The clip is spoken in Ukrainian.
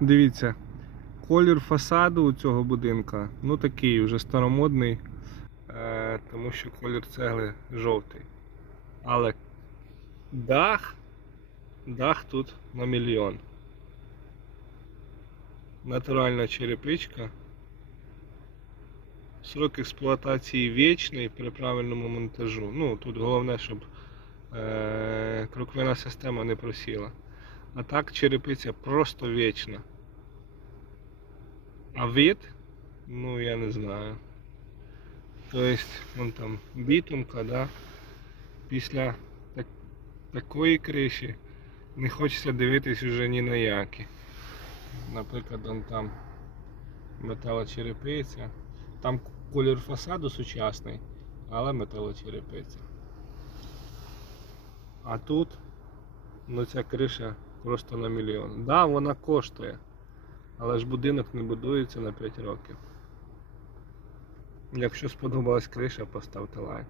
Дивіться, колір фасаду у цього будинка, ну такий вже старомодний, е, тому що колір цегли жовтий. Але дах, дах тут на мільйон. Натуральна черепичка. Срок експлуатації вічний при правильному монтажу. Ну, тут головне, щоб е, кроквина система не просіла. А так черепиця просто вічна. А вид, ну я не знаю. Тобто, вон там бітумка, да? Після так, такої криші не хочеться дивитись уже ні на які. Наприклад, вон там металочерепиця. Там колір фасаду сучасний, але металочерепиця. А тут ну ця криша просто на мільйон. Да, вона коштує, але ж будинок не будується на 5 років. Якщо сподобалась криша, поставте лайк.